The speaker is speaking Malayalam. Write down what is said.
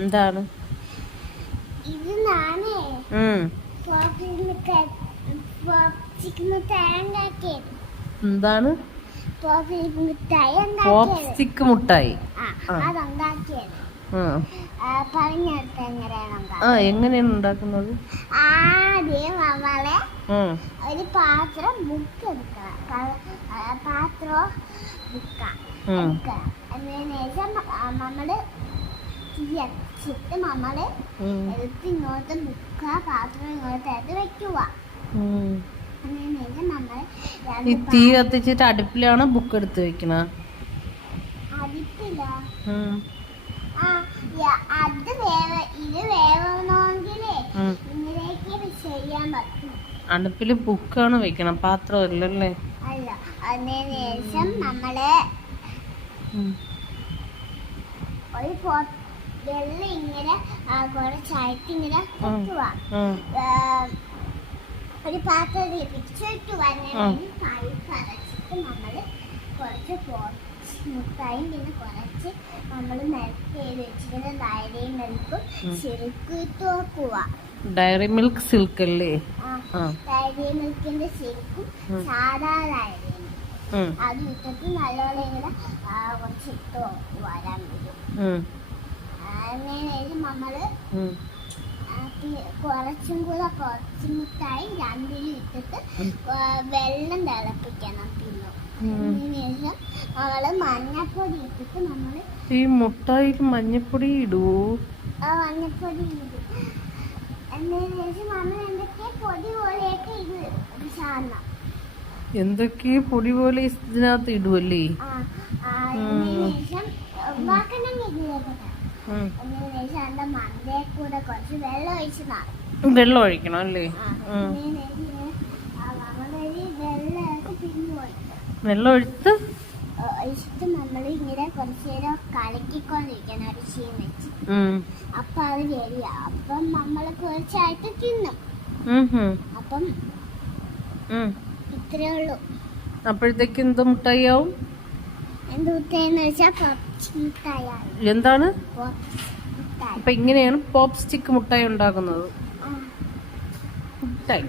എന്താണ് ഇത് നാനേ എന്താണ് പോപ്സ്റ്റിക്ക് മുട്ടായി എങ്ങനെയാണ് ഉണ്ടാക്കുന്നത്? ആദ്യം നമ്മളെ ഒരു പാത്രം ബുക്ക് എടുക്കണം. പാത്രോ ബുക്ക എടുക്കണം. അതിന് ശേഷം നമ്മള് തീയച്ചിട്ട് നമ്മള് എടുത്ത് ഇങ്ങോട്ട് ബുക്ക പാത്രം ഇങ്ങോട്ട് എടുത്ത് വെക്കുക. ഈ തീ കത്തിച്ചിട്ട് അടുപ്പിലാണ് ബുക്ക് എടുത്ത് വെക്കണ? അടുപ്പില്ല, അത് ഇത് വേവണമെങ്കിലേ ഇങ്ങനെയൊക്കെ ചെയ്യാൻ പറ്റും. അടുപ്പില് ബുക്കാണ് വെക്കണം, പാത്രം അല്ലല്ലേ? അല്ല. അതിന് ശേഷം നമ്മള് ഒരു വെള്ളം ഇങ്ങനെ കുറച്ചായിട്ട് ഇങ്ങനെ വെക്കുക. ഒരു പാത്രത്തിൽ പിടിച്ചു വെക്കുക. പൈപ്പ് അടച്ചിട്ട് നമ്മള് കുറച്ച് മുട്ടായും പിന്നെ കുറച്ച് നമ്മൾ മെൽറ്റ് ചെയ്ത് വെച്ചിട്ട് ഡയറി മിൽക്കും സിൽക്കും ഇട്ട് വെക്കുക. ഡയറി മിൽക്ക് സിൽക്ക് അല്ലേ? ഡയറി മിൽക്കിന്റെ സിൽക്കും സാധാ ഡയറി മിൽക്ക് അത് ഇട്ടിട്ട് നല്ലോണം ഇങ്ങനെ കുറച്ച് ഇട്ട് വരാൻ പറ്റും. അങ്ങനെ നമ്മള് കുറച്ചും കൂടെ കുറച്ച് മുട്ടായി രണ്ടിലും ഇട്ടിട്ട് വെള്ളം തിളപ്പിക്കണം. പിന്നെ ശേഷം നമ്മള് മഞ്ഞപ്പൊടി ഇട്ടിട്ട് നമ്മള് ഈ മുട്ടായിക്ക് മഞ്ഞപ്പൊടി ഇടുവോ? മഞ്ഞപ്പൊടി ഇടും. എന്നതിന് ശേഷം നമ്മൾ എന്തൊക്കെ പൊടി പോലെയൊക്കെ ഇത് സാധനം എന്തൊക്കെ പൊടി പോലെ ഇതിനകത്ത് ഇടുവല്ലേ? അതിന് ശേഷം വെള്ളം ഒഴിക്കണം അല്ലേ? വെള്ളം ഒഴിച്ചിട്ട് നമ്മൾ ഇങ്ങനെ കുറച്ചു നേരം കലക്കിക്കൊണ്ടിരിക്കണം അരിശിയും വെച്ച്. അപ്പൊ അത് ശരിയാ. അപ്പം നമ്മള് കുറച്ചായിട്ട് തിന്നും. അപ്പം ഇത്രേ ഉള്ളൂ. അപ്പോഴത്തേക്ക് എന്തോ മുട്ടായി ആവും? എന്ത് മുട്ടായിന്ന് വെച്ചാൽ പോപ്സ് മുട്ടായി. എന്താണ്? അപ്പൊ ഇങ്ങനെയാണ് പോപ്സ്റ്റിക്ക് മുട്ടായി ഉണ്ടാക്കുന്നത്. മുട്ടായി